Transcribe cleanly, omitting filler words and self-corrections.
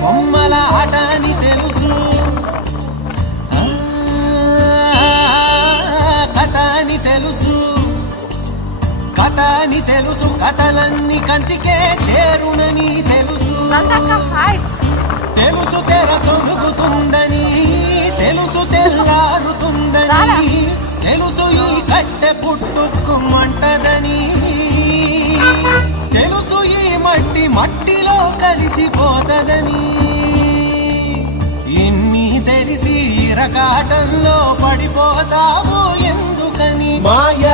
బొమ్మల ఆట అని తెలుసు, కథ అని తెలుసు, కథ అని తెలుసు, కథలన్నీ కంచికే చేరునని తెలుసు, తెలుసు తెర తొలుగుతుందని, తెలుసు తెల్లారుతుందని, తెలుసు ఈ కట్టె పుట్టుకుమంటదని, తెలుసు ఈ మట్టి మట్టిలో కలిసిపోతదని. ఇన్ని తెలిసి ఇరకాటంలో పడిపోతావు ఎందుకని? మాయ